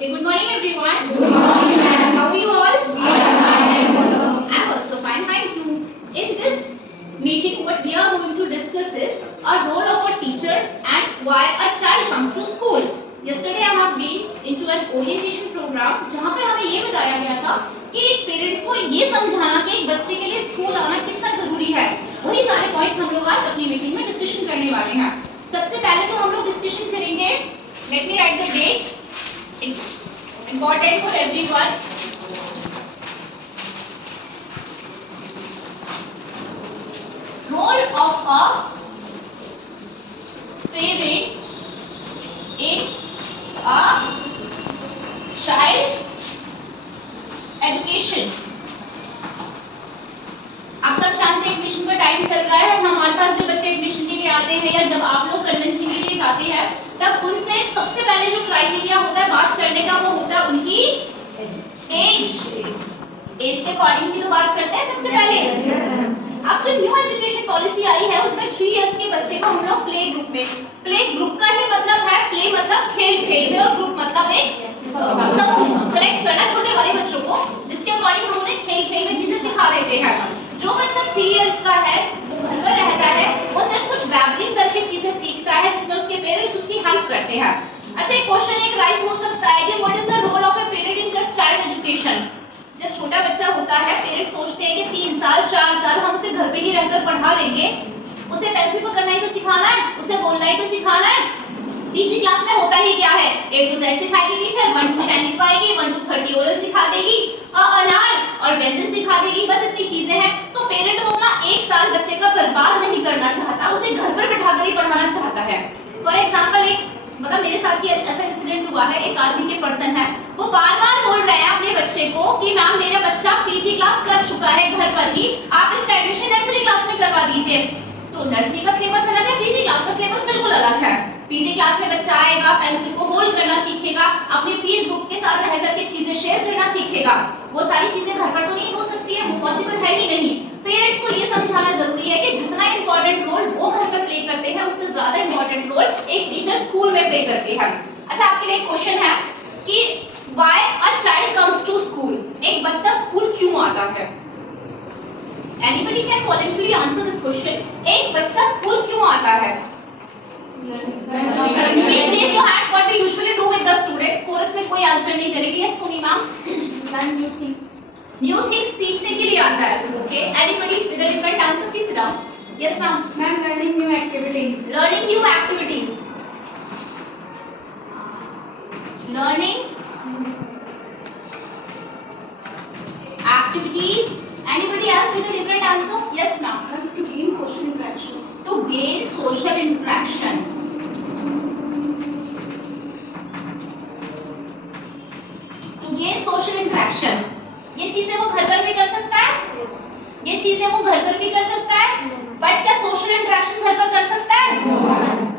Okay, good morning everyone. Good morning, ma'am. How are you all? We are fine. I'm also fine, thank you. In this meeting, what we are going to discuss is a role of a teacher and why a child comes to school. Yesterday I have been into an orientation program जहाँ पर हमें ये बताया गया था कि एक parent को ये समझाना कि एक बच्चे के लिए स्कूल आना कितना जरूरी है। वही सारे पॉइंट्स हम लोग आज अपनी मीटिंग में डिस्कशन करने वाले हैं। सबसे पहले तो हम लोग डिस्कशन करेंगे, let me write the date, it's important for everyone. Role of a parent in a child education. आप सब जानते हैं एडमिशन का टाइम चल रहा है और हमारे पास जो बच्चे एडमिशन के लिए आते हैं या जब आप लोग कन्वेंसिंग के लिए जाते हैं तब उनसे सबसे पहले जो क्राइटेरिया होता है बात करने का वो होता है उनकी एज के अकॉर्डिंग की तो बात करते हैं सबसे पहले। अब जो न्यू एजुकेशन पॉलिसी आई है उसमें 3 इयर्स के बच्चे को हम लोग प्ले ग्रुप का ही मतलब है प्ले मतलब खेल में और ग्रुप मतलब एक समूह कलेक्ट करना छोटे वाले बच्चों को, जिसके अकॉर्डिंग हम उन्हें खेल में चीजें सिखा देते हैं। जो बच्चा 3 इयर्स का है वो घर पर रहता है, वो सिर्फ कुछ बैबलिंग करके चीजें सीखता है जिसमें उसके पेरेंट्स उसकी हेल्प करते हैं। अच्छा, एक क्वेश्चन एक राइज हो सकता है कि what is the role of a parent in child education. जब छोटा बच्चा होता है पेरेंट्स सोचते हैं कि 3 साल 4 साल हम उसे घर पे ही रहकर पढ़ा लेंगे, उसे पेंसिल पकड़ना ही तो सिखाना है, उसे बोलना ही तो सिखाना है। पीजी क्लास में होता ही क्या है, A to Z सिखाएगी टीचर, 1 to 10 लिखवाएगी, 1 to 30 ओरल सिखा देगी, अनार और व्यंजन सिखा देगी, बस इतनी चीजें हैं। तो पेरेंट वो अपना 1 साल बच्चे का बर्बाद नहीं करना चाहता, उसे घर पर बैठाकर ही पढ़ाना चाहता है। फॉर एग्जांपल एक मतलब मेरे साथ ही ऐसा इंसिडेंट हुआ है, एक आर्मी के पर्सन है, वो बार-बार बोल रहे हैं अपने बच्चे को कि मैम मेरा बच्चा पीजी क्लास कर चुका है घर पर ही, आप इसका एडमिशन नर्सरी क्लास में करवा दीजिए। तो नर्सरी का सिलेबस अलग है, पीजी क्लास का सिलेबस बिल्कुल अलग है। पीजी क्लास में बच्चा आएगा, पेंसिल को होल्ड करना सीखेगा, अपने पीर ग्रुप के साथ रह करके चीजें शेयर करना सीखेगा। वो सारी चीजें घर पर तो नहीं हो सकती है, वो पॉसिबल है ही नहीं। पेरेंट्स को ये समझाना जरूरी है कि जितना इंपॉर्टेंट रोल वो घर पर प्ले करते हैं उससे ज्यादा इंपॉर्टेंट रोल एक टीचर स्कूल में प्ले करते हैं। अच्छा, आपके लिए क्वेश्चन है कि why a child comes to school. एक बच्चा स्कूल क्यों आता है? Anybody can voluntarily answer this question. एक बच्चा स्कूल क्यों आता है? Please raise your hands. What we usually do with the students? Chorus में कोई आंसर नहीं करेगी। Yes Soni ma'am. Learn new things. New things सीखने के लिए आता है। Okay, anybody with a different answer please sit down. Yes ma'am. Ma'am, learning new activities. Learning new activities. Learning activities. Anybody else with a different answer? Yes ma'am. To gain social interaction. To gain social interaction. To gain social interaction. ये चीजें वो घर पर भी कर सकता है, ये चीजें वो घर पर भी कर सकता है, बट क्या सोशल इंटरेक्शन घर पर कर सकता है?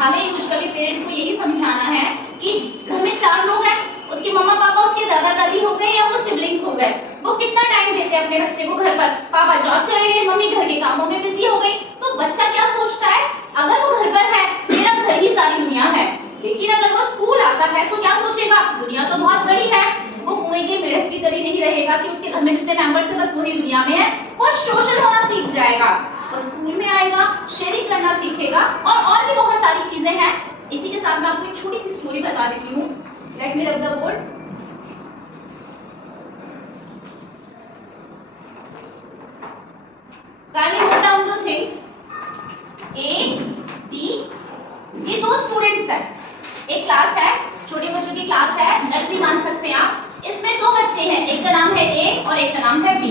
हमें यूजुअली पेरेंट्स को यही समझाना है कि घर में 4 लोग हैं, उसके मम्मा पापा उसके दादा दादी हो गए या वो सिबलिंग्स हो गए, वो कितना टाइम देते हैं अपने बच्चे को घर पर? पापा जॉब चले गए, मम्मी घर के कामों में बिजी हो गई। तो बच्चा क्या सोचता है, अगर वो घर पर है मेरा घर ही सारी दुनिया है, लेकिन अगर वो स्कूल आता है तो क्या सोचेगा, दुनिया तो बहुत बड़ी है। वो कुएं के मेढक की तरह नहीं रहेगा कि उसके घर में जितने मेंबर्स हैं बस वही दुनिया में है। वो सोशल होना सीख जाएगा, वो स्कूल में आएगा, शेयरिंग करना सीखेगा और भी बहुत सारी चीजें हैं। इसी के साथ मैं आपको एक छोटी सी स्टोरी बता देती हूँ। लेट मी रब the board. Kindly note down the things. A, B, ये 2 स्टूडेंट्स हैं, एक क्लास है, छोटे बच्चों की क्लास है, नर्सरी मान सकते हैं आप। इसमें 2 बच्चे हैं, एक का नाम है A और एक का नाम है B।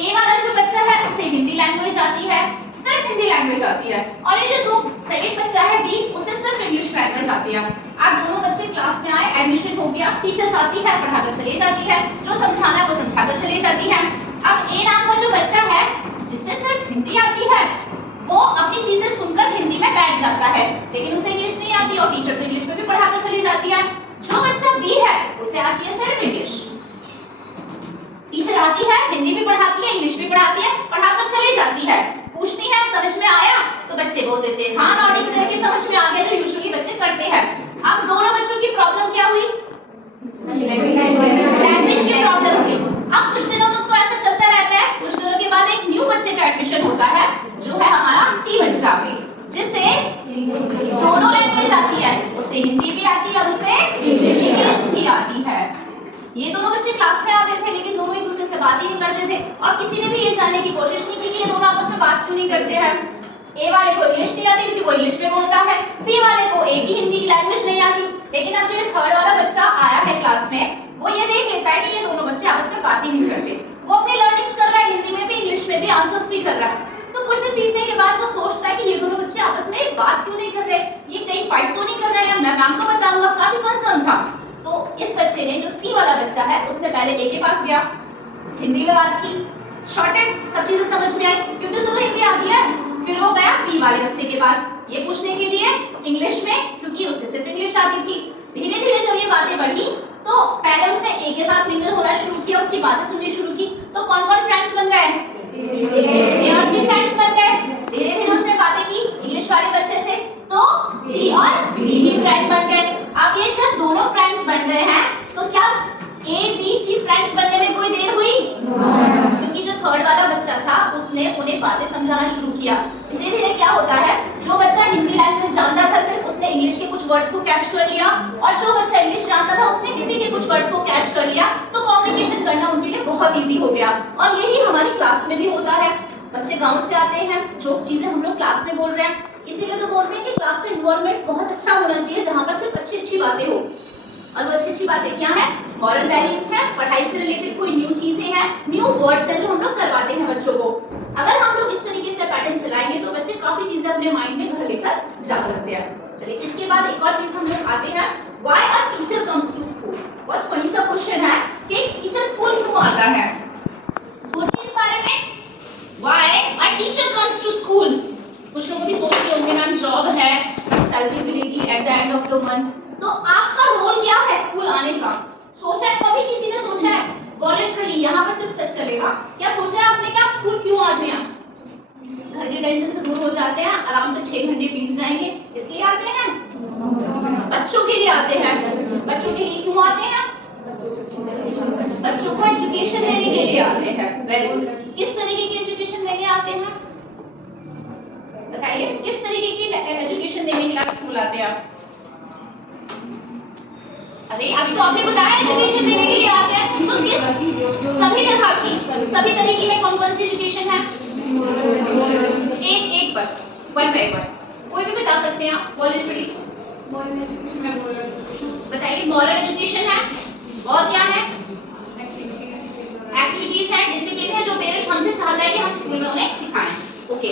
A वाला जो बच्चा है उसे हिंदी लैंग्वेज आती है, सिर्फ हिंदी लैंग्वेज आती है, और ये जो सेकंड बच्चा है B, उसे सिर्फ इंग्लिश लैंग्वेज आती है। आप दोनों बच्चे क्लास में आए, एडमिशन हो गया, टीचर्स आती है, पढ़ाकर चली जाती है, जो समझाना है वो समझाकर चली जाती है। अब A नाम का जो बच्चा है जिससे सिर्फ हिंदी आती है, वो अपनी चीजें सुनकर हिंदी में बैठ जाता है, लेकिन उसे इंग्लिश नहीं आती और टीचर तो इंग्लिश में भी पढ़ाकर चली जाती है। जो बच्चा B है उसे आती है सिर्फ इंग्लिश, टीचर आती है, हिंदी भी पढ़ाती है, इंग्लिश भी पढ़ाती है, पढ़ाकर चली जाती है। पूछती है समझ में आया, तो बच्चे बोल देते हैं हाँ, नॉडिंग करके समझ में आ गया, जो यूजुअली बच्चे करते हैं। अब दोनों बच्चों की प्रॉब्लम क्या हुई? आती है और उसे इंग्लिश भी आती है। ये दोनों बच्चे क्लास में आते थे लेकिन दोनों एक दूसरे से बात ही नहीं करते थे और किसी ने भी ये जानने की कोशिश नहीं की कि ये दोनों आपस में बात क्यों नहीं करते हैं। ए वाले को इंग्लिश नहीं आती क्योंकि वो इंग्लिश में बोलता है, बी वाले को ए की हिंदी की लैंग्वेज नहीं आती। लेकिन अब जो ये थर्ड वाला बच्चा आया है क्लास में, वो ये देख लेता है कि ये दोनों बच्चे आपस में बात ही नहीं करते। वो अपनी लर्निंग्स कर रहा है, हिंदी में भी इंग्लिश में भी आंसर्स भी कर रहा है। तो कुछ दिन बीतने के बाद वो सोचता है कि ये दोनों बच्चे आपस में बात क्यों नहीं कर रहे, ये कहीं फाइट तो नहीं कर रहे हैं, मैं मैम को बताऊंगा, काफी कंसर्न था। तो इस बच्चे ने, जो सी वाला बच्चा है, उसने पहले ए के पास गया, हिंदी में बात की, शॉर्टेड सब चीजें समझ में आई क्योंकि उसे तो हिंदी आती है। फिर वो गया बी वाले बच्चे के पास ये पूछने के लिए इंग्लिश में, क्योंकि उसे सिर्फ इंग्लिश आती थी। धीरे धीरे जब ये बातें बढ़ी तो पहले उसने ए के साथ मिंगल होना शुरू किया, उसकी बातें सुननी शुरू की। तो कौन कौन फ्रेंड्स बन गए? ए और सी फ्रेंड्स बन गए। धीरे धीरे उसने बातें की इंग्लिश वाले बच्चे से, तो सी और बी भी फ्रेंड बन गए। अब ये जब दोनों फ्रेंड्स बन गए हैं तो क्या ए बी सी फ्रेंड्स बनने में कोई देर हुई? क्योंकि जो थर्ड वाला बच्चा था उसने उन्हें बातें समझाना शुरू किया। धीरे धीरे क्या होता है, जो बच्चा हिंदी लैंग्वेज जानता था सिर्फ उसने इंग्लिश के कुछ वर्ड्स को कैच कर लिया, और जो बच्चा इंग्लिश जानता था उसने हिंदी के कुछ वर्ड्स को कैच कर लिया। तो कम्युनिकेशन करना उनके लिए बहुत इजी हो गया। और यही हमारी क्लास में भी होता है। बच्चे गांव से आते हैं, जो चीजें हम लोग क्लास में बोल रहे हैं, इसीलिए तो बोलते हैं कि क्लास का एनवायरनमेंट बहुत अच्छा होना चाहिए जहां पर सिर्फ अच्छी अच्छी बातें हो। और वो अच्छी अच्छी बातें क्या है? मॉरल वैल्यूज है, पढ़ाई से रिलेटेड कोई न्यू चीजें हैं, न्यू वर्ड्स हैं जो हम लोग करवाते हैं बच्चों को। अगर हम लोग इस तरीके से पैटर्न चलाएंगे तो बच्चे काफी चीजें अपने माइंड में घर लेकर जा सकते हैं। चलिए इसके बाद एक और चीज हम लोग आते हैं, why a teacher comes to school. बहुत फनी सा क्वेश्चन है कि टीचर स्कूल क्यों आता है। सोचिए इस बारे में, why a teacher comes to school. कुछ लोग भी सोच रहे होंगे मैम जॉब है, सैलरी मिलेगी at the end of the month, तो आपका रोल क्या है स्कूल आने का? सोचा है कभी किसी ने सोचा है? वॉलंटरली यहाँ पर सिर्फ सच चलेगा। क्या सोचा है आपने कि आप स्कूल क्यों आते हैं? घर की टेंशन से दूर हो जाते हैं, आराम से 6 घंटे बीत जाएंगे, इसलिए आते हैं? बच्चों के लिए आते हैं। बच्चों के लिए क्यों आते हैं? बच्चों को एजुकेशन देने के लिए आते हैं। Very good. किस तरीके की एजुकेशन देने आते हैं? बताइए, किस तरीके की एजुकेशन देने के लिए आप स्कूल आते हैं? अरे अभी तो आपने बताया एजुकेशन देने के लिए आते हैं, तो किस सभी तरह की, सभी तरीके में कौन कौन सी एजुकेशन है? एक पर वन बाय वन कोई भी बता सकते हैं आप? वॉलंटरी बताइए। मॉरल एजुकेशन है, और क्या है? एक्टिविटीज है, डिसिप्लिन है, जो पेरेंट्स हमसे चाहता है कि हम स्कूल में उन्हें सिखाएं। ओके,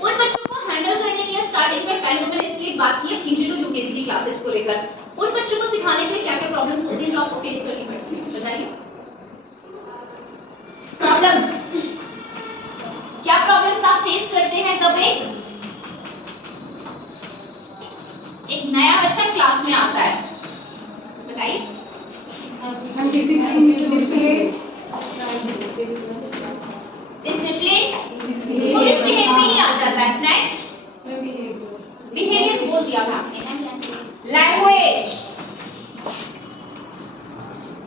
उन बच्चों को हैंडल करने के लिए स्टार्टिंग में पहले तो मैंने इसकी बात की है केजी टू यूकेजी की क्लासेस को लेकर। उन बच्चों को सिखाने के लिए क्या क्या प्रॉब्लम्स होती है जो आपको फेस करनी पड़ती है, बताइए। प्रॉब्लम्स, क्या प्रॉब्लम्स आप फेस करते हैं जब एक नया बच्चा क्लास में आता है? बताइए। डिसिप्लिन, वो मिसबिहेव भी नहीं आ जाता है। नेक्स्ट, बिहेवियर बोल दिया था आपने। लैंग्वेज,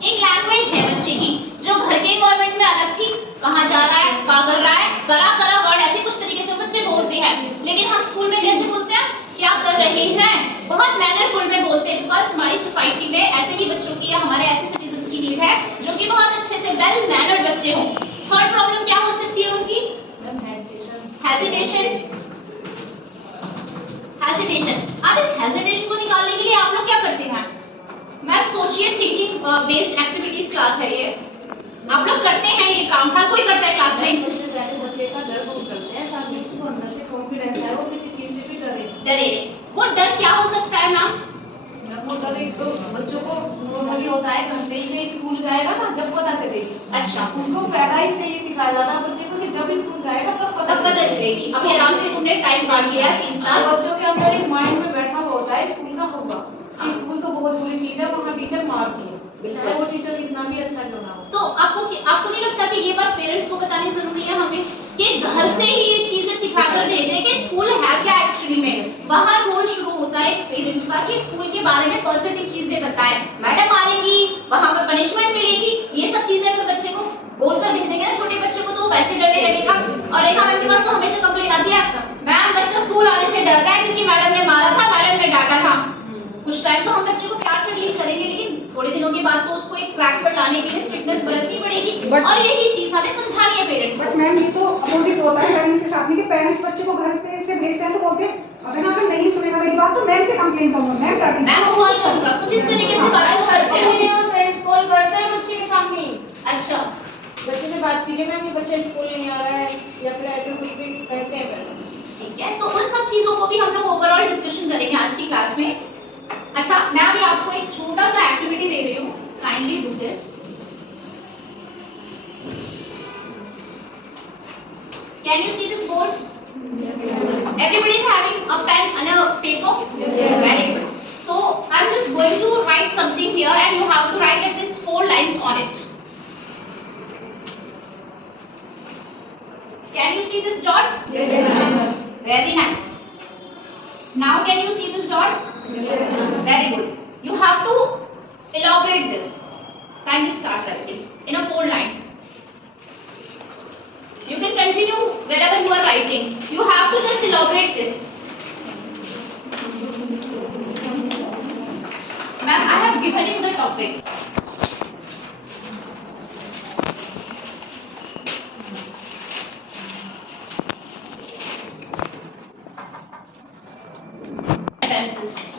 एक लैंग्वेज है बच्चे की जो घर के एनवायरनमेंट में अलग थी, कहाँ जा रहा है, क्या कर रहा है, करा वर्ड ऐसे कुछ तरीके से बच्चे बोलते हैं। लेकिन हम स्कूल में कैसे बोलते हैं? क्या कर रहे हैं, बहुत मैनरफुल में बोलते हैं। बिकॉज हमारी सोसाइटी में ऐसे ही बच्चों की या हमारे ऐसे सिटीजन्स की नीड है जो कि बहुत अच्छे से वेल मैनर्ड बच्चे हों। थर्ड प्रॉब्लम क्या हो सकती है उनकी? हेजिटेशन। अब इस हेजिटेशन को निकालने के लिए आप लोग क्या करते हैं? मैम सोचिए, थिंकिंग बेस्ड एक्टिविटीज क्लास है ये, आप लोग करते हैं ये काम, हर कोई करता है क्लास में। सबसे पहले बच्चे का डर दूर करते हैं ताकि उसको अंदर से कॉन्फिडेंस है, वो किसी चीज से भी डरे। वो डर क्या हो सकता है मैम? वो डर एक तो बच्चों को नॉर्मली होता है, घर से ही स्कूल जाएगा ना जब पता चलेगी। अच्छा, उसको पैदाइश से ये सिखाया जाता है बच्चे को कि जब स्कूल जाएगा तब पता चलेगी। अभी आराम से तुमने टाइम काट लिया 3 साल। बच्चों के अंदर एक माइंड में बैठा हुआ होता है स्कूल का होगा कि स्कूल तो बहुत बुरी चीज है, वहाँ टीचर मारती है, चाहे वो टीचर कितना भी अच्छा क्यों ना हो। तो आपको नहीं लगता कि ये बात पेरेंट्स को बतानी जरूरी है हमें, कि घर से ही ये चीजें सिखाकर भेजें कि स्कूल है क्या एक्चुअली में? वहाँ रोल शुरू होता है पेरेंट का कि स्कूल के बारे में पॉजिटिव चीजें बताएं। मैडम आएंगी, वहाँ पर पनिशमेंट मिलेगी, ये सब चीजें अगर बच्चे को बोलकर भेजेंगे ना, छोटे बच्चे को, तो वैसे डरने लगेगा। और रेखा मैम के पास तो हमेशा कंप्लेन आती है, मैम बच्चा स्कूल आने से डर रहा है क्योंकि मैडम ने मारा था, मैडम ने डांटा था। कुछ टाइम तो हम बच्चे को बढ़ाने के लिए स्ट्रिक्टनेस बरतनी पड़ेगी But- और यही चीज हमें समझानी है पेरेंट्स बट को। मैम ये तो अपोजिट होता है पेरेंट्स के साथ में कि पेरेंट्स बच्चे को घर पे से भेजते हैं तो बोलते हैं अगर नहीं सुनेगा मेरी बात तो मैम से कंप्लेन करूंगा, मैम डांटेंगी। मैं वो कॉल करूंगा, कुछ इस तरीके से बातें वो करते हैं। पेरेंट्स कॉल करते हैं बच्चे के सामने ही। अच्छा, बच्चे से बात कीजिए मैम कि बच्चा स्कूल नहीं आ रहा है या फिर ऐसे कुछ भी करते हैं पहले। ठीक है, तो उन सब चीजों को भी हम लोग ओवरऑल डिस्कशन करेंगे आज की क्लास में। अच्छा, मैं अभी आपको एक छोटा सा एक्टिविटी दे रही हूँ, kindly do this. Can you see this board? Everybody is having a pen and a paper? Very good. So I'm just going to write something here and you have to write at least 4 lines on it. Can you see this dot? Yes, ma'am. Very nice. Now can you see this dot? Very good. You have to elaborate this. Kindly start writing in a 4 line. You can continue wherever you are writing. You have to just elaborate this. Ma'am, I have given you the topic. Sentences.